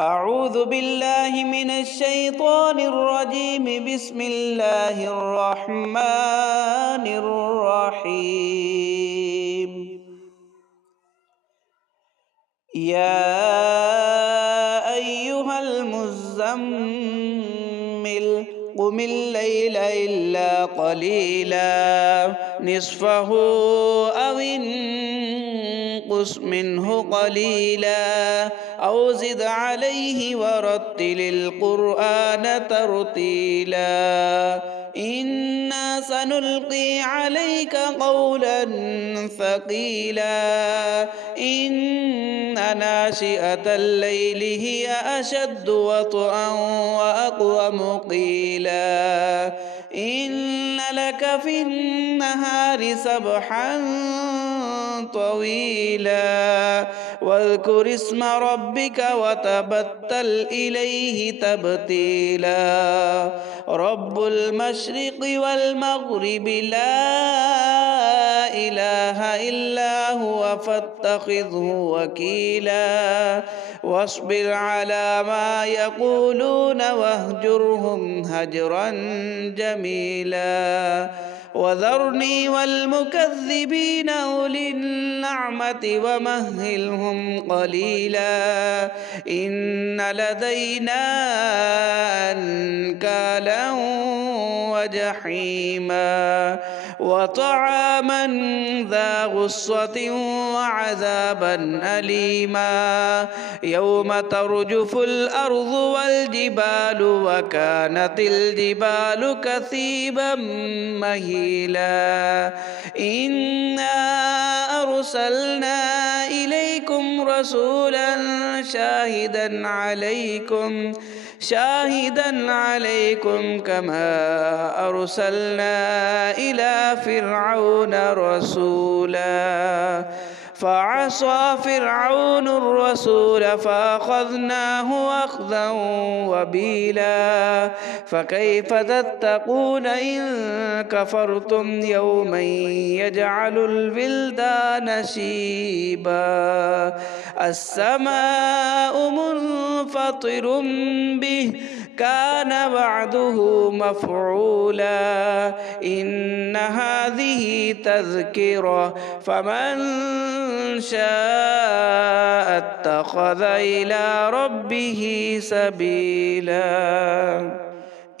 أعوذ بالله من الشيطان الرجيم. بسم الله الرحمن الرحيم. يا أيها المزمل قم الليل إلا قليلا نصفه أو انقص منه قليلا أو زد عليه ورتل القرآن ترتيلا إنا سنلقي عليك قولا ثقيلا إن ناشئة الليل هي أشد وطئا وأقوم قيلا إن لك في النهار سبحا طويلا واذكر اسم ربك وتبتل إليه تبتيلا رب المشرق والمغرب لا إله إلا هو فاتخذه وكيلا واصبر على ما يقولون واهجرهم هجرا جميلا وذرني والمكذبين أولي النعمة ومهلهم قليلا إن لدينا أنكالا وجحيما وطعاما ذا غصة وعذابا أليما يوم ترجف الأرض والجبال وكانت الجبال كثيبا مهيلا إنا أرسلنا إليكم رسولا شاهدا عليكم كما أرسلنا إلى فرعون رسولا فعصى فرعون الرسول فأخذناه أخذا وبيلا فكيف تتقون إن كفرتم يوما يجعل الولدان شيبا السماء منفطر به كان وعده مفعولا إن هذه تذكرة فمن شاء اتخذ إلى ربه سبيلا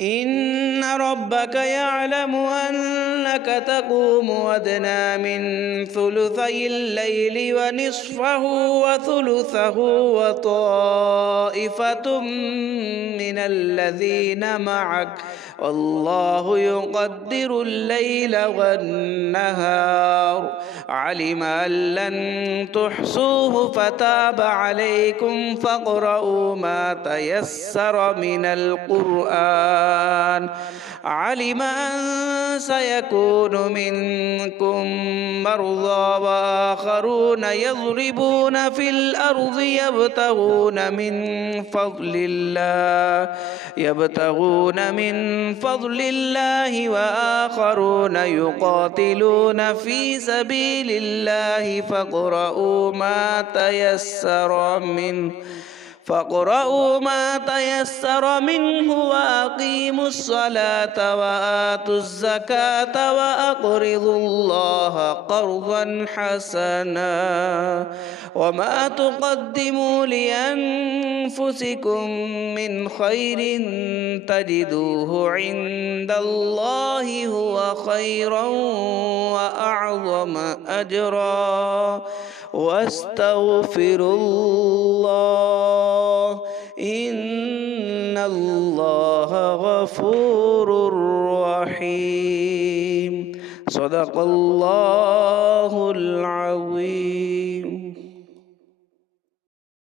إن ربك يعلم أنك تقوم أدنى من ثلثي الليل ونصفه وثلثه وطائفة من الذين معك والله يقدر الليل والنهار علم أن لن تحصوه فتاب عليكم فاقرؤوا ما تيسر من القرآن علم أن سيكون منكم مرضى وآخرون يضربون في الأرض يبتغون من فضل الله وآخرون يقاتلون في سبيل الله فاقرؤوا ما تيسر منه وأقيموا الصلاة وآتوا الزكاة وأقرضوا الله قرضا حسنا وما تقدموا لأنفسكم من خير تجدوه عند الله هو خيرا وأعظم أجرا واستغفروا الله إن الله غفور رحيم صدق الله العظيم.